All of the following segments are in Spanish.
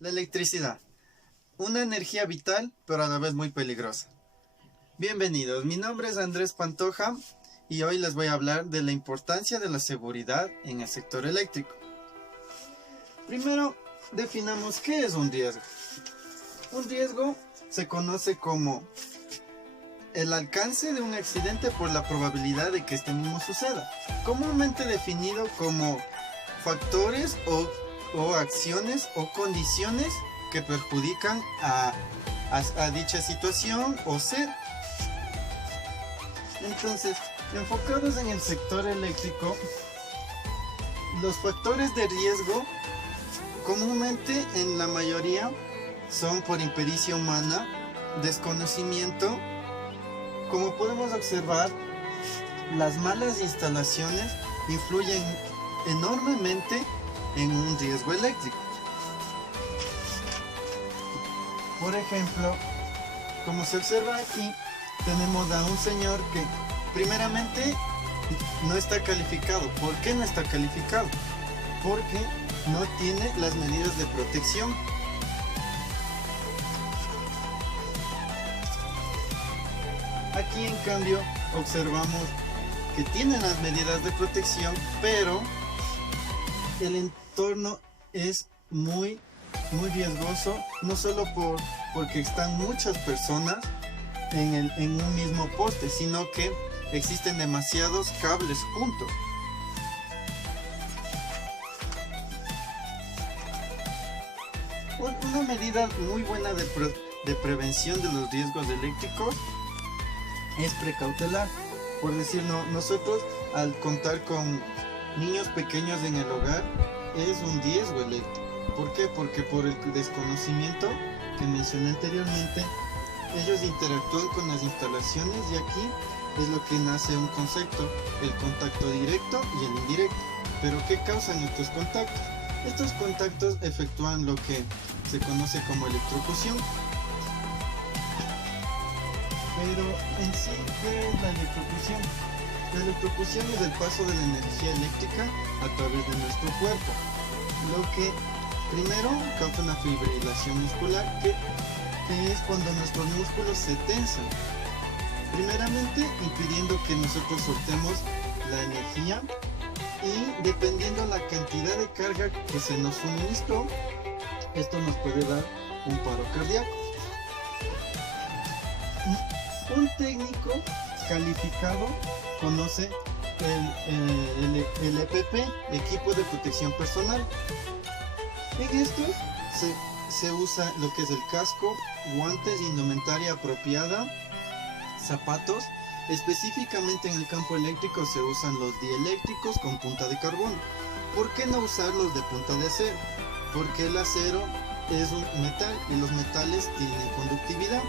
La electricidad, una energía vital pero a la vez muy peligrosa. Bienvenidos, mi nombre es Andrés Pantoja y hoy les voy a hablar de la importancia de la seguridad en el sector eléctrico. Primero, definamos qué es un riesgo. Un riesgo se conoce como el alcance de un accidente por la probabilidad de que este mismo suceda, comúnmente definido como factores o acciones o condiciones que perjudican a dicha situación o ser. Entonces, enfocados en el sector eléctrico, los factores de riesgo comúnmente en la mayoría son por impericia humana, desconocimiento. Como podemos observar, las malas instalaciones influyen enormemente en un riesgo eléctrico. Por ejemplo, como se observa aquí, tenemos a un señor que primeramente no está calificado. ¿Por qué no está calificado? Porque no tiene las medidas de protección. Aquí en cambio observamos que tienen las medidas de protección, pero el entorno es muy riesgoso, no solo porque están muchas personas en un mismo poste, sino que existen demasiados cables juntos. Una medida muy buena de prevención de los riesgos eléctricos es precautelar. Por decir, nosotros al contar con niños pequeños en el hogar es un riesgo eléctrico. ¿Por qué? Porque por el desconocimiento que mencioné anteriormente, ellos interactúan con las instalaciones y aquí es lo que nace un concepto, el contacto directo y el indirecto. ¿Pero qué causan estos contactos? Estos contactos efectúan lo que se conoce como electrocución. Pero en sí, ¿qué es la electrocución? La electrocución es el paso de la energía eléctrica a través de nuestro cuerpo, lo que primero causa una fibrilación muscular, que es cuando nuestros músculos se tensan, primeramente impidiendo que nosotros soltemos la energía, y dependiendo la cantidad de carga que se nos suministró, esto nos puede dar un paro cardíaco. Un técnico calificado conoce el EPP, equipo de protección personal. En estos se usa lo que es el casco, guantes, indumentaria apropiada, zapatos. Específicamente en el campo eléctrico se usan los dieléctricos con punta de carbono. ¿Por qué no usarlos de punta de acero? Porque el acero es un metal y los metales tienen conductividad.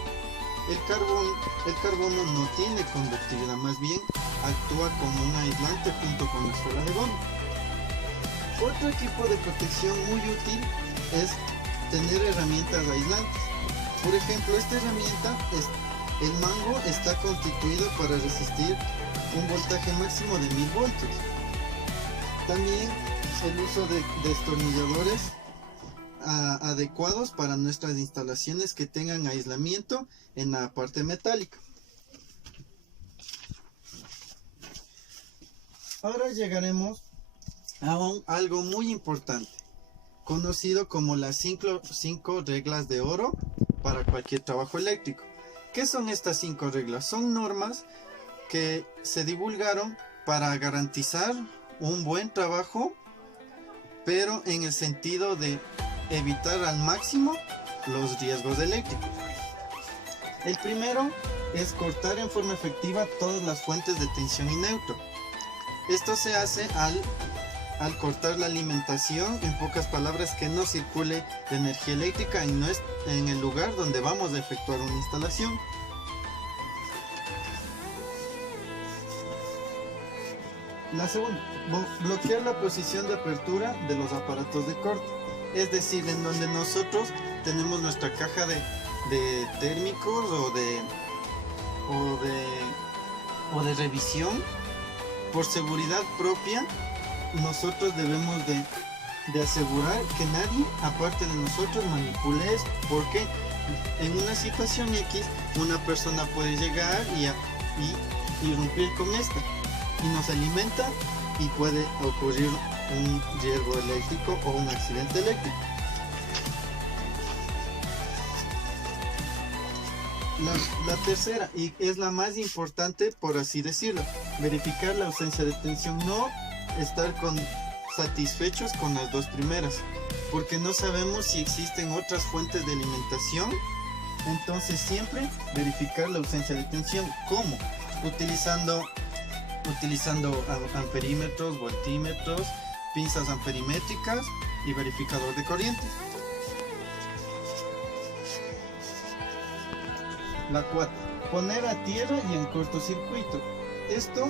El carbono no tiene conductividad, más bien actúa como un aislante junto con la suela de goma. Otro equipo de protección muy útil es tener herramientas aislantes. Por ejemplo, esta herramienta, el mango está constituido para resistir un voltaje máximo de 1000 voltios. También el uso de destornilladores adecuados para nuestras instalaciones que tengan aislamiento en la parte metálica. Ahora llegaremos a algo muy importante, conocido como las 5 reglas de oro para cualquier trabajo eléctrico. ¿Qué son estas 5 reglas? Son normas que se divulgaron para garantizar un buen trabajo, pero en el sentido de evitar al máximo los riesgos eléctricos. El primero es cortar en forma efectiva todas las fuentes de tensión y neutro. Esto se hace al cortar la alimentación, en pocas palabras, que no circule la energía eléctrica en el lugar donde vamos a efectuar una instalación. La segunda, bloquear la posición de apertura de los aparatos de corte. Es decir, en donde nosotros tenemos nuestra caja de térmicos o de revisión, por seguridad propia nosotros debemos de asegurar que nadie aparte de nosotros manipule esto, porque en una situación X una persona puede llegar y irrumpir con esta y nos alimenta y puede ocurrir un riesgo eléctrico o un accidente eléctrico. La tercera, y es la más importante por así decirlo, verificar la ausencia de tensión, no estar satisfechos con las dos primeras, porque no sabemos si existen otras fuentes de alimentación. Entonces siempre verificar la ausencia de tensión. ¿Cómo? Utilizando amperímetros, voltímetros, pinzas amperimétricas y verificador de corriente. La 4. Poner a tierra y en cortocircuito. Esto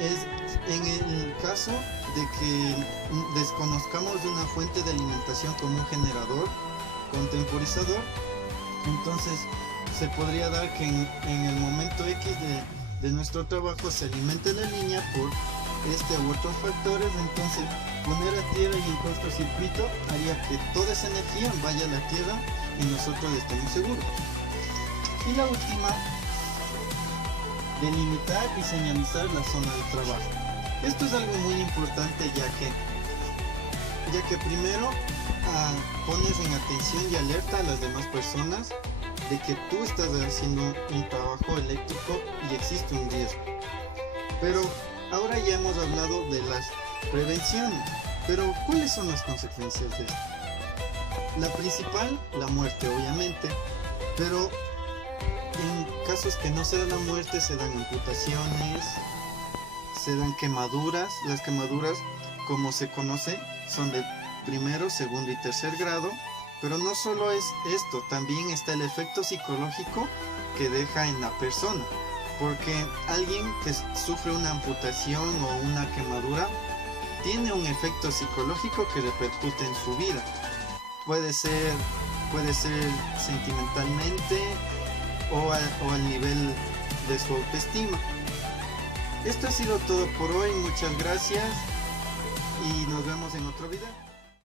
es en el caso de que desconozcamos de una fuente de alimentación como un generador con temporizador. Entonces se podría dar que en el momento X de nuestro trabajo se alimente la línea por este u otros factores. Entonces poner a tierra y en cortocircuito haría que toda esa energía vaya a la tierra y nosotros estemos seguros. Y la última, delimitar y señalizar la zona de trabajo. Esto es algo muy importante ya que primero pones en atención y alerta a las demás personas de que tú estás haciendo un trabajo eléctrico y existe un riesgo. Pero ahora ya hemos hablado de las prevenciones, pero ¿cuáles son las consecuencias de esto? La principal, la muerte obviamente, pero en casos que no se da la muerte se dan amputaciones, se dan quemaduras. Las quemaduras, como se conoce, son de primero, segundo y tercer grado. Pero no solo es esto, también está el efecto psicológico que deja en la persona. Porque alguien que sufre una amputación o una quemadura tiene un efecto psicológico que repercute en su vida. Puede ser sentimentalmente o al nivel de su autoestima. Esto ha sido todo por hoy, muchas gracias y nos vemos en otro video.